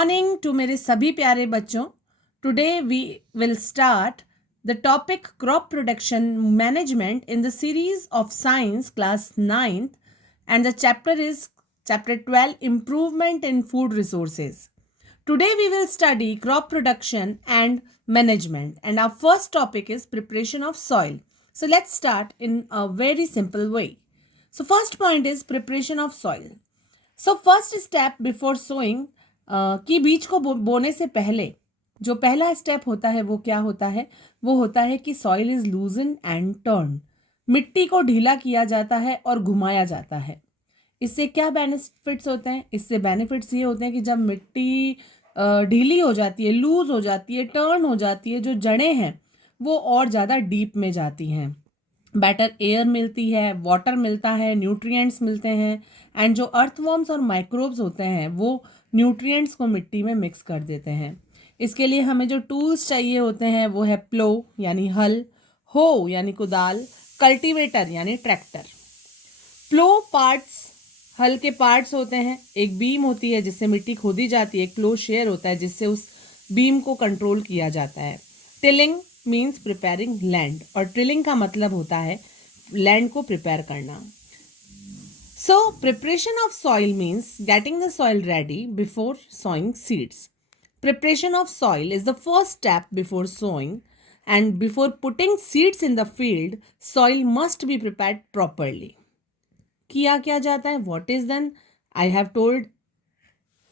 Morning to मेरे सभी प्यारे बच्चों. Today we will start the topic crop production management in the series of science class 9th and the chapter is chapter 12, improvement in food resources. Today we will study crop production and management, and our first topic is preparation of soil. So let's start in a very simple way. So first point is preparation of soil. So first step before sowing, कि बीज को बोने से पहले जो पहला step होता है वो क्या होता है? वो होता है कि सॉइल इज लूजन एंड टर्न. मिट्टी को ढीला किया जाता है और घुमाया जाता है. इससे क्या बेनिफिट्स होते हैं? इससे बेनिफिट्स ये होते हैं कि जब मिट्टी ढीली हो जाती है, लूज हो जाती है, टर्न हो जाती है, जो जड़ें हैं वो और ज़्यादा डीप में जाती हैं. बेटर एयर मिलती है, वाटर मिलता है, न्यूट्रिएंट्स मिलते हैं, एंड जो अर्थवॉर्म्स और माइक्रोब्स होते हैं वो न्यूट्रिएंट्स को मिट्टी में मिक्स कर देते हैं. इसके लिए हमें जो टूल्स चाहिए होते हैं वो है प्लो यानी हल, हो यानी कुदाल, कल्टीवेटर यानी ट्रैक्टर. प्लो पार्ट्स, हल के पार्ट्स होते हैं. एक बीम होती है जिससे मिट्टी खोदी जाती है, एक प्लो शेयर होता है जिससे उस बीम को कंट्रोल किया जाता है. टिलिंग मीन्स प्रिपेयरिंग लैंड, और टिलिंग का मतलब होता है लैंड को प्रिपेयर करना. So, preparation of soil means getting the soil ready before sowing seeds. Preparation of soil is the first step before sowing, and before putting seeds in the field, soil must be prepared properly. किया क्या जाता है? What is done? I have told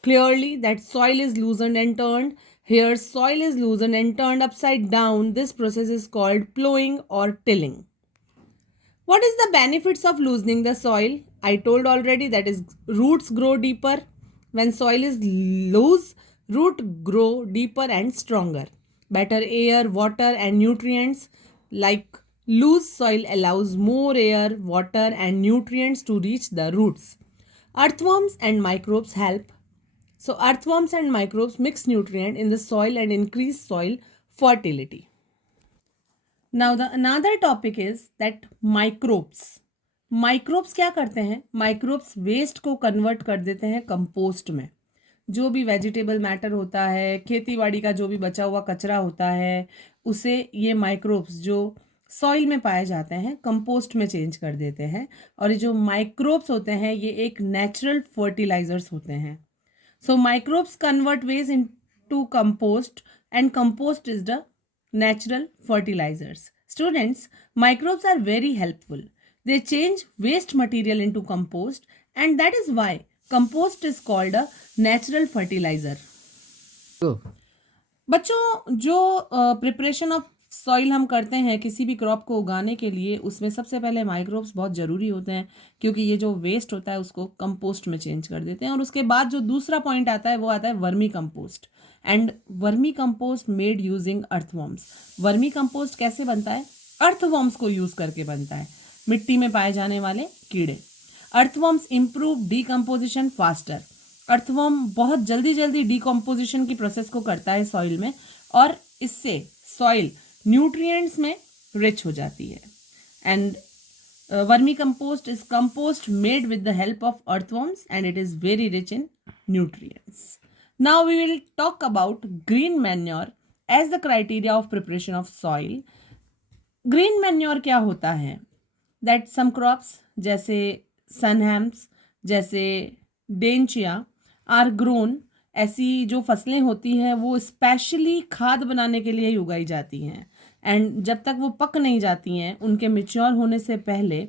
clearly that soil is loosened and turned. Here, soil is loosened and turned upside down. This process is called plowing or tilling. What is the benefits of loosening the soil? I told already, that is roots grow deeper. When soil is loose, root grow deeper and stronger. Better air, water and nutrients. Like loose soil allows more air, water and nutrients to reach the roots. Earthworms and microbes help. So earthworms and microbes mix nutrient in the soil and increase soil fertility. Now the another topic is that microbes. Microbes क्या करते हैं? Microbes waste को convert कर देते हैं compost में. जो भी वेजिटेबल मैटर होता है, खेती बाड़ी का जो भी बचा हुआ कचरा होता है, उसे ये माइक्रोब्स जो सॉइल में पाए जाते हैं कंपोस्ट में चेंज कर देते हैं. और ये जो माइक्रोब्स होते हैं ये एक नेचुरल फर्टिलाइजर्स होते हैं. So microbes convert waste into compost, and compost is the natural fertilizers. Students, microbes are very helpful. They change waste material into compost, and that is why compost is called a natural fertilizer. बच्चों, जो preparation of soil हम करते हैं किसी भी crop को उगाने के लिए, उसमें सबसे पहले माइक्रोब्स बहुत ज़रूरी होते हैं, क्योंकि ये जो वेस्ट होता है उसको कंपोस्ट में चेंज कर देते हैं. और उसके बाद जो दूसरा पॉइंट आता है वो आता है vermi compost. And vermi compost made using earthworms. Vermi compost कैसे बनता है? अर्थवॉर्म्स को यूज करके बनता है, मिट्टी में पाए जाने वाले कीड़े. Earthworms improve decomposition faster. Earthworm बहुत जल्दी डीकम्पोजिशन की प्रोसेस को करता है सॉइल में, और इससे सॉइल न्यूट्रिएंट्स में रिच हो जाती है. And vermi compost is compost made with the help of earthworms, and it is very rich in nutrients. Now we will talk about green manure as the criteria of preparation of soil. Green manure क्या होता है? That some crops जैसे sunhams, जैसे डेंचिया are grown. ऐसी जो फसलें होती हैं वो स्पेशली खाद बनाने के लिए ही उगाई जाती हैं, एंड जब तक वो पक नहीं जाती हैं उनके मेच्योर होने से पहले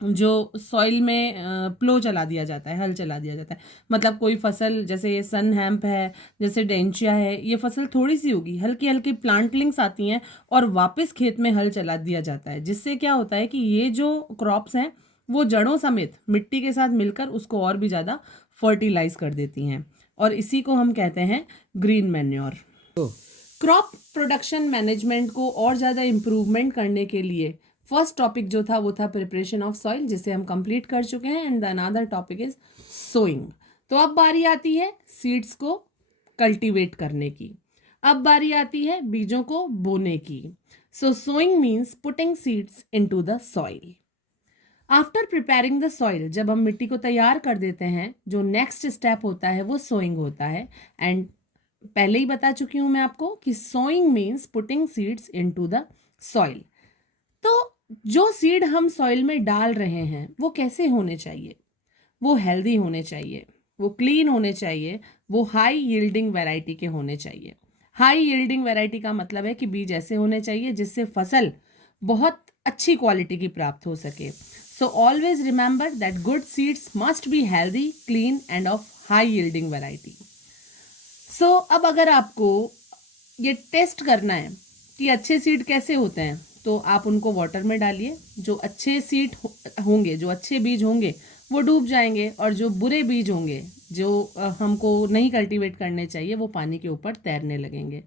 जो सॉइल में प्लो चला दिया जाता है, हल चला दिया जाता है. मतलब कोई फसल जैसे ये सन हैम्प है, जैसे डेंचिया है, ये फसल थोड़ी सी होगी, हल्की हल्की प्लांटलिंग्स आती हैं और वापस खेत में हल चला दिया जाता है, जिससे क्या होता है कि ये जो क्रॉप्स हैं वो जड़ों समेत मिट्टी के साथ मिलकर उसको और भी ज़्यादा फर्टिलाइज कर देती हैं, और इसी को हम कहते हैं green manure. Crop production management को और ज़्यादा इम्प्रूवमेंट करने के लिए फर्स्ट टॉपिक जो था वो था प्रिपरेशन ऑफ सॉइल, जिसे हम कंप्लीट कर चुके हैं. And the another topic is sowing. तो अब बारी आती है सीड्स को कल्टीवेट करने की, अब बारी आती है बीजों को बोने की. So sowing means putting seeds into the soil. After preparing the soil, जब हम मिट्टी को तैयार कर देते हैं, जो नेक्स्ट स्टेप होता है वो सोइंग होता है। एंड पहले ही बता चुकी हूँ मैं आपको कि sowing means putting seeds into the soil. तो जो सीड हम सॉइल में डाल रहे हैं वो कैसे होने चाहिए? वो हेल्दी होने चाहिए, वो क्लीन होने चाहिए, वो हाई यील्डिंग वैरायटी के होने चाहिए। हाई यील्डिंग वैरायटी का मतलब है कि बीज ऐसे होने चाहिए जिससे फसल बहुत अच्छी क्वालिटी की प्राप्त हो सके। So always remember that good seeds must be healthy, clean and of high yielding variety. So अब अगर आपको ये टेस्ट करना है कि अच्छे सीड कैसे होते हैं, तो आप उनको वाटर में डालिए। जो अच्छे सीड होंगे, जो अच्छे बीज होंगे वो डूब जाएंगे, और जो बुरे बीज होंगे, जो हमको नहीं कल्टीवेट करने चाहिए, वो पानी के ऊपर तैरने लगेंगे।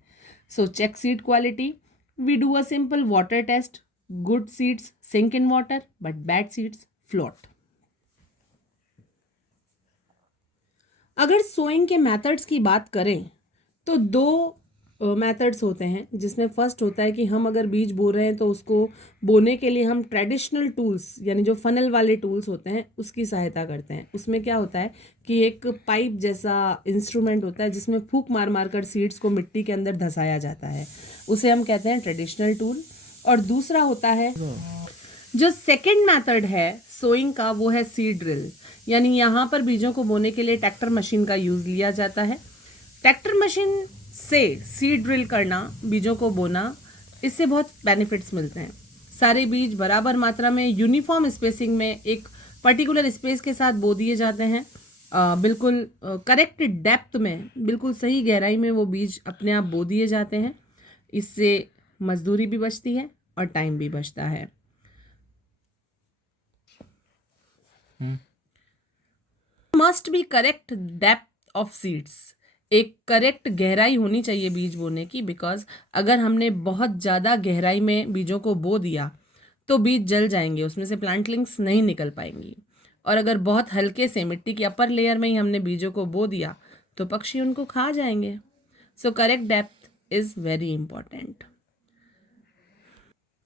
So check seed quality, we do a simple water test. Good seeds sink in water but bad seeds float. अगर सोइंग के मेथड्स की बात करें तो दो मेथड्स होते हैं, जिसमें फर्स्ट होता है कि हम अगर बीज बो रहे हैं तो उसको बोने के लिए हम ट्रेडिशनल टूल्स, यानी जो फनल वाले टूल्स होते हैं, उसकी सहायता करते हैं। उसमें क्या होता है कि एक पाइप जैसा इंस्ट्रूमेंट होता है जिसमें फूंक मार मार कर सीड्स को मिट्टी के अंदर धसाया जाता है, उसे हम कहते हैं ट्रेडिशनल टूल। और दूसरा होता है जो सेकेंड मेथड है सोइंग का, वो है सीड ड्रिल। यानी यहाँ पर बीजों को बोने के लिए ट्रैक्टर मशीन का यूज़ लिया जाता है। ट्रैक्टर मशीन से सीड ड्रिल करना, बीजों को बोना, इससे बहुत बेनिफिट्स मिलते हैं। सारे बीज बराबर मात्रा में यूनिफॉर्म स्पेसिंग में एक पर्टिकुलर स्पेस के साथ बो दिए जाते हैं। बिल्कुल करेक्ट डेप्थ में, बिल्कुल सही गहराई में वो बीज अपने आप बो दिए जाते हैं। इससे मजदूरी भी बचती है और टाइम भी बचता है। Must be correct depth of seeds, एक करेक्ट गहराई होनी चाहिए बीज बोने की, बिकॉज अगर हमने बहुत ज़्यादा गहराई में बीजों को बो दिया तो बीज जल जाएंगे, उसमें से प्लांटलिंग्स नहीं निकल पाएंगी। और अगर बहुत हल्के से मिट्टी की अपर लेयर में ही हमने बीजों को बो दिया तो पक्षी उनको खा जाएंगे। So correct depth is very important.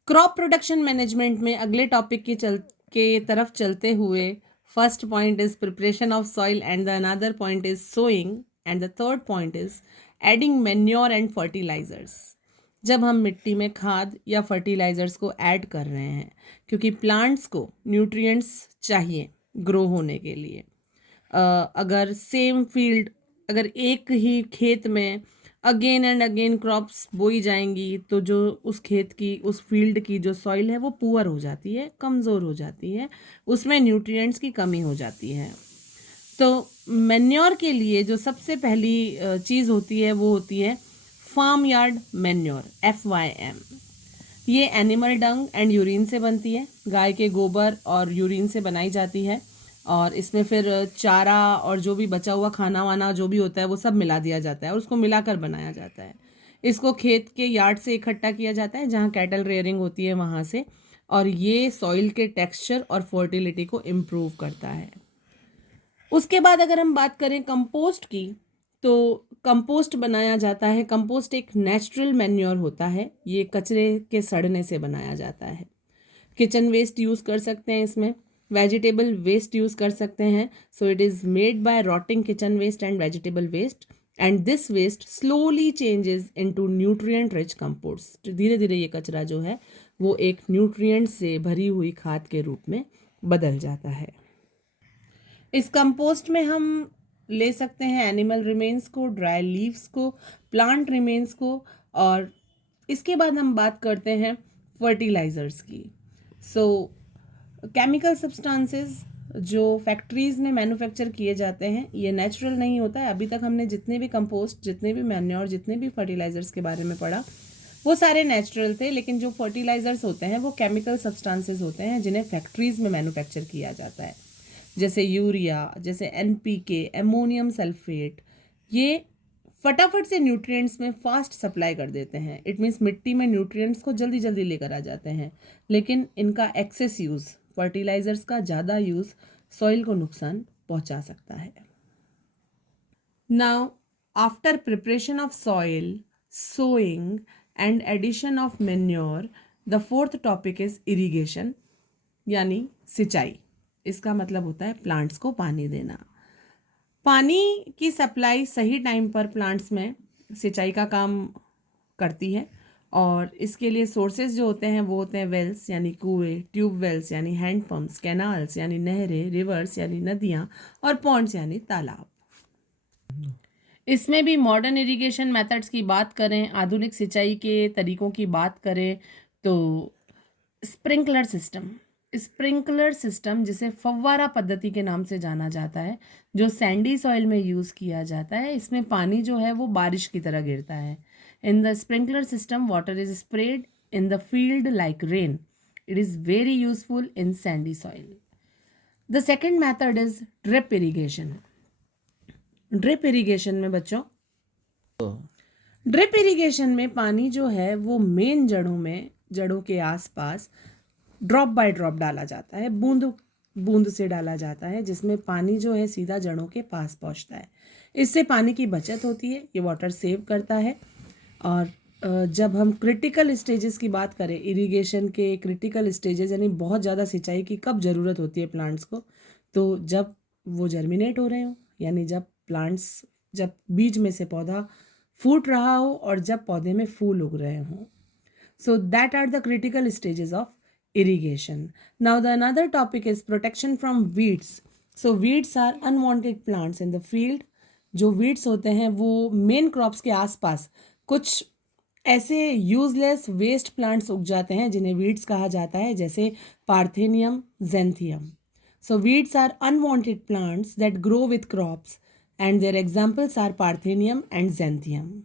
Crop production management में अगले टॉपिक के तरफ चलते हुए, first point is preparation of soil and the another point is sowing and the third point is adding manure and fertilizers. जब हम मिट्टी में खाद या फर्टिलाइजर्स को ऐड कर रहे हैं, क्योंकि प्लांट्स को न्यूट्रिएंट्स चाहिए ग्रो होने के लिए। अगर सेम फील्ड, अगर एक ही खेत में अगेन एंड अगेन क्रॉप्स बोई जाएंगी तो जो उस खेत की, उस फील्ड की जो सॉइल है वो पुअर हो जाती है, कमज़ोर हो जाती है, उसमें न्यूट्रिएंट्स की कमी हो जाती है। तो मैन्योर के लिए जो सबसे पहली चीज़ होती है वो होती है फार्म यार्ड मैन्योर, FYM। ये एनिमल डंग एंड यूरिन से बनती है, गाय के गोबर और यूरिन से बनाई जाती है। और इसमें फिर चारा और जो भी बचा हुआ खाना वाना जो भी होता है वो सब मिला दिया जाता है और उसको मिलाकर बनाया जाता है। इसको खेत के यार्ड से इकट्ठा किया जाता है जहाँ कैटल रेयरिंग होती है वहाँ से, और ये सॉइल के टेक्सचर और फर्टिलिटी को इम्प्रूव करता है। उसके बाद अगर हम बात करें कंपोस्ट की, तो कंपोस्ट बनाया जाता है। कंपोस्ट एक नेचुरल मैन्योर होता है, ये कचरे के सड़ने से बनाया जाता है। किचन वेस्ट यूज़ कर सकते हैं इसमें, वेजिटेबल वेस्ट यूज़ कर सकते हैं। So it is made by rotting kitchen waste and vegetable waste, and this waste slowly changes into nutrient rich compost. धीरे धीरे ये कचरा जो है वो एक न्यूट्रिएंट से भरी हुई खाद के रूप में बदल जाता है। इस कंपोस्ट में हम ले सकते हैं एनिमल रिमेन्स को, ड्राई लीव्स को, प्लांट रिमेन्स को, और इसके बाद हम बात करते हैं फर्टिलाइज़र्स की। सो केमिकल सब्सटेंसेस जो फैक्ट्रीज़ में मैन्युफैक्चर किए जाते हैं, ये नेचुरल नहीं होता है। अभी तक हमने जितने भी कंपोस्ट, जितने भी मैन्योर, जितने भी फर्टिलाइज़र्स के बारे में पढ़ा वो सारे नेचुरल थे, लेकिन जो फर्टिलाइज़र्स होते हैं वो केमिकल सब्सटेंसेस होते हैं जिन्हें फैक्ट्रीज़ में मैन्युफैक्चर किया जाता है, जैसे यूरिया, जैसे NPK, एमोनियम सल्फेट। ये फटाफट से न्यूट्रिएंट्स में फास्ट सप्लाई कर देते हैं। इट मीन्स मिट्टी में न्यूट्रिएंट्स को जल्दी जल्दी लेकर आ जाते हैं, लेकिन इनका एक्सेस यूज़, फर्टिलाइजर्स का ज़्यादा यूज़ सॉइल को नुकसान पहुंचा सकता है। Now after preparation of soil, sowing and addition of manure, the fourth topic is irrigation, यानी सिंचाई, इसका मतलब होता है प्लांट्स को पानी देना। पानी की सप्लाई सही टाइम पर प्लांट्स में सिंचाई का काम करती है, और इसके लिए सोर्सेज जो होते हैं वो होते हैं वेल्स यानी कुएं, ट्यूब वेल्स यानी हैंड पंप्स, कैनाल्स यानी नहरें, रिवर्स यानी नदियाँ, और पॉन्ड्स यानी तालाब। इसमें भी मॉडर्न इरिगेशन मेथड्स की बात करें, आधुनिक सिंचाई के तरीकों की बात करें तो स्प्रिंकलर सिस्टम जिसे फव्वारा पद्धति के नाम से जाना जाता है, जो सैंडी सॉइल में यूज़ किया जाता है। इसमें पानी जो है वो बारिश की तरह गिरता है। In the sprinkler system water is spread in the field like rain. It is very useful in Sandy soil. The second method is drip irrigation. Drip irrigation में बच्चों, ड्रिप इरीगेशन में पानी जो है वो मेन जड़ों के आसपास ड्रॉप बाय ड्रॉप डाला जाता है, बूंद बूंद से डाला जाता है, जिसमें पानी जो है सीधा जड़ों के पास पहुंचता है। इससे पानी की बचत होती है, ये वाटर सेव करता है। और जब हम क्रिटिकल स्टेजेस की बात करें, इरिगेशन के क्रिटिकल स्टेजेस यानी बहुत ज़्यादा सिंचाई की कब ज़रूरत होती है प्लांट्स को, तो जब वो जर्मिनेट हो रहे हो, यानी जब बीज में से पौधा फूट रहा हो और जब पौधे में फूल उग रहे हों। So that are the critical stages of irrigation. Now the another topic is protection from weeds. So weeds are unwanted plants in the field. जो weeds होते हैं वो मेन क्रॉप्स के आसपास कुछ ऐसे यूजलेस वेस्ट प्लांट्स उग जाते हैं जिन्हें वीड्स कहा जाता है, जैसे parthenium, xanthium. So weeds are unwanted plants that grow with crops and their examples are parthenium and xanthium.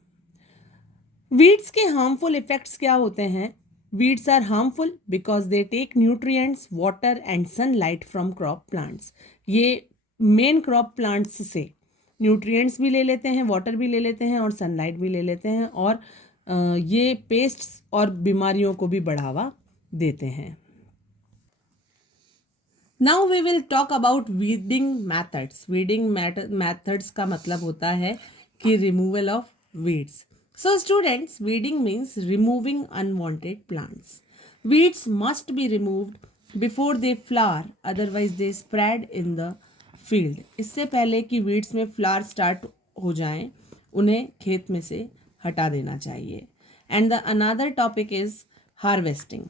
Weeds के हार्मफुल इफेक्ट्स क्या होते हैं? Weeds are harmful because they take nutrients, water and sunlight from crop plants. ये main crop plants से nutrients भी ले लेते हैं, वाटर भी ले लेते हैं और सनलाइट भी ले लेते हैं, और ये पेस्ट्स और बीमारियों को भी बढ़ावा देते हैं। Now we will talk about weeding methods. Weeding methods का मतलब होता है कि removal of weeds. So students, weeding means removing unwanted plants. Weeds must be removed before they flower, otherwise they spread in the field. इससे पहले कि weeds में flower start हो जाएं, उन्हें खेत में से हटा देना चाहिए। And the another topic is harvesting.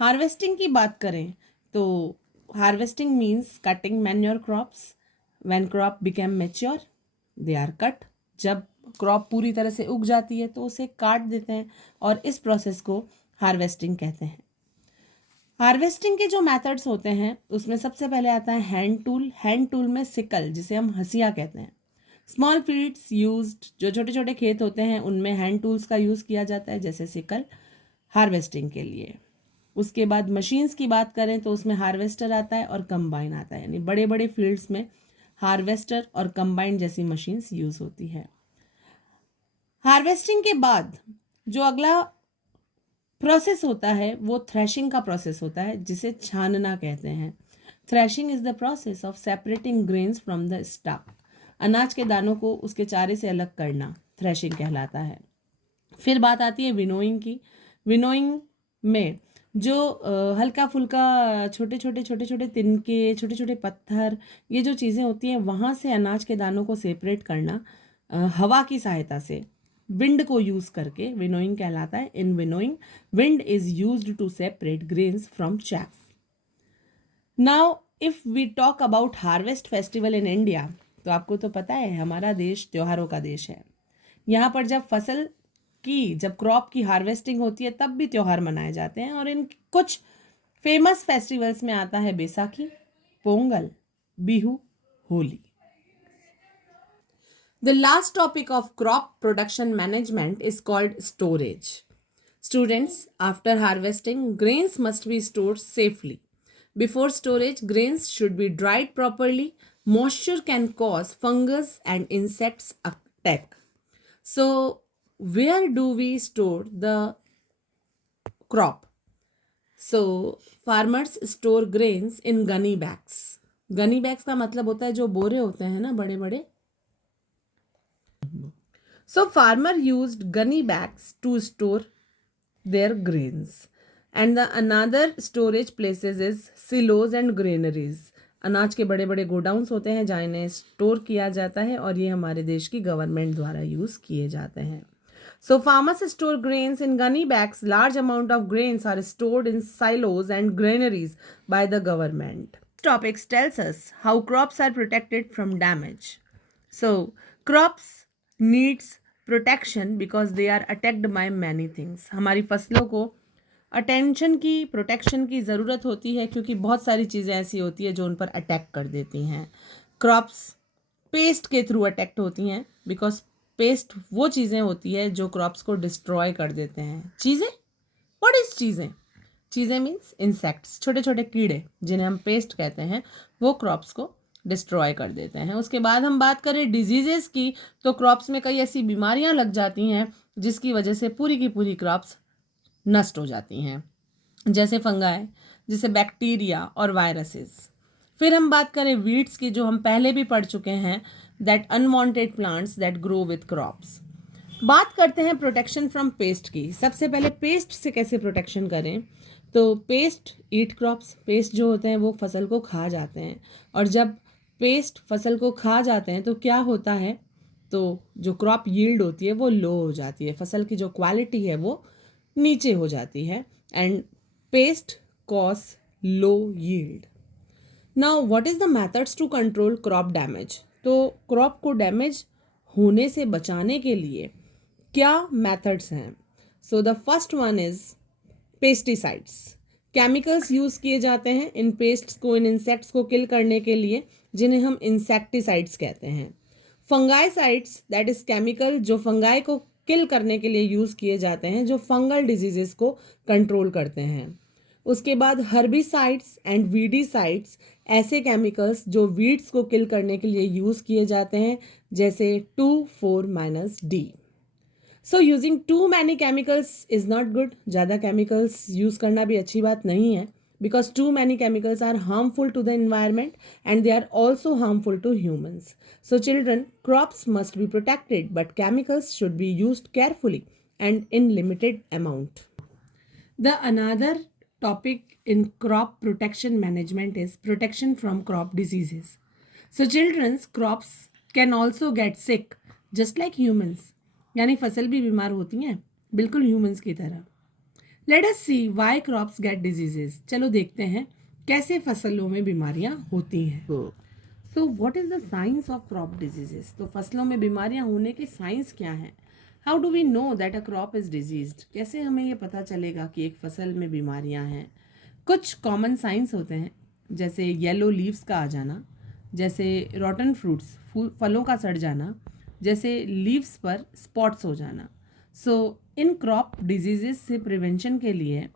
Harvesting की बात करें तो harvesting means cutting manure crops. When crop become mature, they are cut. जब क्रॉप पूरी तरह से उग जाती है तो उसे काट देते हैं, और इस प्रोसेस को हार्वेस्टिंग कहते हैं। हार्वेस्टिंग के जो मेथड्स होते हैं उसमें सबसे पहले आता है हैंड टूल। हैंड टूल में सिकल, जिसे हम हंसिया कहते हैं। स्मॉल फील्ड्स यूज्ड, जो छोटे छोटे खेत होते हैं उनमें हैंड टूल्स का यूज़ किया जाता है, जैसे सिकल, हार्वेस्टिंग के लिए। उसके बाद मशीन्स की बात करें तो उसमें हार्वेस्टर आता है और कंबाइन आता है, यानी बड़े बड़े फील्ड्स में हार्वेस्टर और कंबाइन जैसी मशीन्स यूज़ होती है। हार्वेस्टिंग के बाद जो अगला प्रोसेस होता है वो थ्रेशिंग का प्रोसेस होता है, जिसे छानना कहते हैं। Threshing is the process of separating grains from the stock. अनाज के दानों को उसके चारे से अलग करना थ्रेशिंग कहलाता है। फिर बात आती है विनोइंग की। विनोइंग में जो हल्का फुल्का छोटे छोटे तिनके, छोटे छोटे पत्थर, ये जो चीज़ें होती हैं वहाँ से अनाज के दानों को सेपरेट करना हवा की सहायता से, विंड को यूज करके विनोइंग कहलाता है। In winnowing, wind is used to separate grains from chaff. Now if we talk about harvest festival in India, तो आपको तो पता है हमारा देश त्योहारों का देश है। यहाँ पर जब क्रॉप की हार्वेस्टिंग होती है तब भी त्योहार मनाए जाते हैं, और इन कुछ फेमस फेस्टिवल्स में आता है Baisakhi, Pongal, Bihu, Holi. The last topic of crop production management is called storage. Students, after harvesting, grains must be stored safely. Before storage, grains should be dried properly. Moisture can cause fungus and insects attack. So, where do we store the crop? So, farmers store grains in gunny bags. Gunny bags का मतलब होता है जो बोरे होते हैं ना, बड़े बड़े। So farmer used gunny bags to store their grains. And the another storage places is silos and granaries. अनाज के बड़े बड़े गोडाउन्स होते हैं जहाँ इन्हें स्टोर किया जाता है और ये हमारे देश की गवर्नमेंट द्वारा यूज़ किए जाते हैं। So farmers store grains in gunny bags. Large amount of grains are stored in silos and granaries by the government. Topics tells us how crops are protected from damage. So crops needs protection because they are attacked by many things. हमारी फसलों को attention की protection की ज़रूरत होती है क्योंकि बहुत सारी चीज़ें ऐसी होती है जो उन पर अटैक कर देती हैं। क्रॉप्स पेस्ट के थ्रू अटैक्ट होती हैं बिकॉज पेस्ट वो चीज़ें होती है जो क्रॉप्स को डिस्ट्रॉय कर देते हैं। चीज़ें, व्हाट इज चीज़ें? चीज़ें मीन्स इंसेक्ट्स, छोटे छोटे कीड़े जिन्हें हम पेस्ट कहते हैं, वो क्रॉप्स को डिस्ट्रॉय कर देते हैं। उसके बाद हम बात करें डिजीजेस की, तो क्रॉप्स में कई ऐसी बीमारियां लग जाती हैं जिसकी वजह से पूरी की पूरी क्रॉप्स नष्ट हो जाती हैं, जैसे फंगाई, जैसे बैक्टीरिया और वायरसेस। फिर हम बात करें वीड्स की, जो हम पहले भी पढ़ चुके हैं, that unwanted plants that grow with crops. बात करते हैं प्रोटेक्शन फ्रॉम पेस्ट की। सबसे पहले पेस्ट से कैसे प्रोटेक्शन करें, तो पेस्ट ईट क्रॉप्स, पेस्ट जो होते हैं वो फसल को खा जाते हैं, और जब पेस्ट फसल को खा जाते हैं तो क्या होता है, तो जो क्रॉप यील्ड होती है वो लो हो जाती है, फसल की जो क्वालिटी है वो नीचे हो जाती है, and pest cause low yield. Now what is the methods to control crop damage? तो क्रॉप को डैमेज होने से बचाने के लिए क्या मेथड्स हैं? So the first one is pesticides. Chemicals use किए जाते हैं इन पेस्ट्स को, इन इंसेक्ट्स को किल करने के लिए, जिन्हें हम इंसेक्टिसाइड्स कहते हैं। फंगाइसाइड्स, दैट इज केमिकल जो फंगाई को किल करने के लिए यूज़ किए जाते हैं, जो फंगल डिजीजेस को कंट्रोल करते हैं। उसके बाद हर्बिसाइड्स एंड वीडीसाइड्स, ऐसे केमिकल्स जो वीड्स को किल करने के लिए यूज़ किए जाते हैं, जैसे 2,4-D। So using too many chemicals is not good. ज़्यादा केमिकल्स यूज़ करना भी अच्छी बात नहीं है, because too many chemicals are harmful to the environment and they are also harmful to humans. So children, crops must be protected, but chemicals should be used carefully and in limited amount. The another topic in crop protection management is protection from crop diseases. So children's crops can also get sick just like humans. यानी फसल भी बीमार होती हैं बिल्कुल humans की तरह। Let us see why crops get diseases. चलो देखते हैं कैसे फसलों में बीमारियां होती हैं। So what is the science of crop diseases? तो फसलों में बीमारियां होने के साइंस क्या हैं? How do we know that a crop is diseased? कैसे हमें ये पता चलेगा कि एक फसल में बीमारियां हैं? कुछ कॉमन साइंस होते हैं, जैसे येलो लीव्स का आ जाना, जैसे रॉटन फ्रूट्स, फलों का सड़ जाना, जैसे लीव्स पर स्पॉट्स हो जाना। सो इन क्रॉप डिजीजेस से प्रिवेंशन के लिए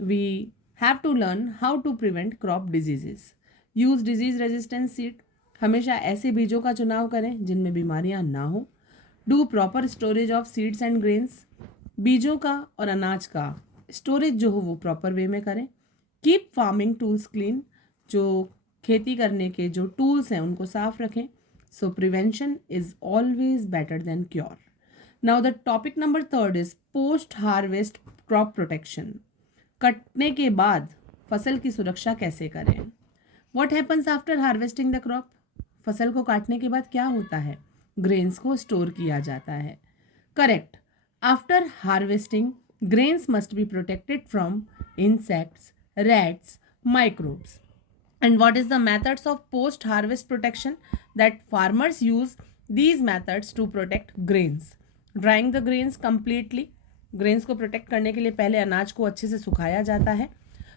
we have to learn how to prevent crop diseases. Use disease resistant seed, हमेशा ऐसे बीजों का चुनाव करें जिनमें बीमारियां ना हो। Do proper storage of seeds and grains, बीजों का और अनाज का स्टोरेज जो हो वो प्रॉपर वे में करें। कीप फार्मिंग टूल्स क्लीन, जो खेती करने के जो टूल्स हैं उनको साफ रखें। सो prevention is always better than cure. Now the topic number 3 is post harvest crop protection. कटने के बाद फसल की सुरक्षा कैसे करें? What happens after harvesting the crop? फसल को काटने के बाद क्या होता है? ग्रेन्स को स्टोर किया जाता है। Correct. After harvesting grains must be protected from insects, rats, microbes. And what is the methods of post harvest protection? That farmers use these methods to protect grains. Drawing the grains completely, grains को protect करने के लिए पहले अनाज को अच्छे से सुखाया जाता है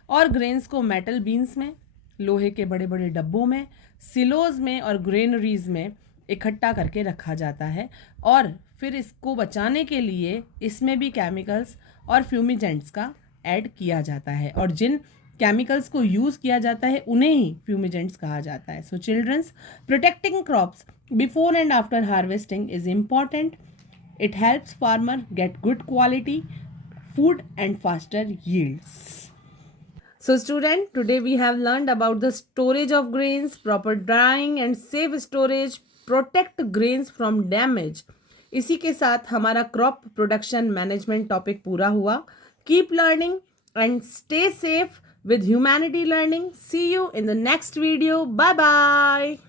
और ग्रेन्स को मेटल बीन्स में, लोहे के बड़े बड़े डब्बों में, सिलोज में और ग्रेनरीज में इकट्ठा करके रखा जाता है, और फिर इसको बचाने के लिए इसमें भी केमिकल्स और फ्यूमिजेंट्स का ऐड किया जाता है, और जिन केमिकल्स को यूज़ किया जाता है उन्हें ही फ्यूमिजेंट्स कहा जाता है। So childrens, protecting crops before and after harvesting is important. It helps farmer get good quality food and faster yields. So student, today we have learned about the storage of grains, proper drying and safe storage, protect grains from damage. इसी के साथ हमारा crop production management topic पूरा हुआ. Keep learning, and stay safe with Humanity Learning. See you in the next video. Bye bye.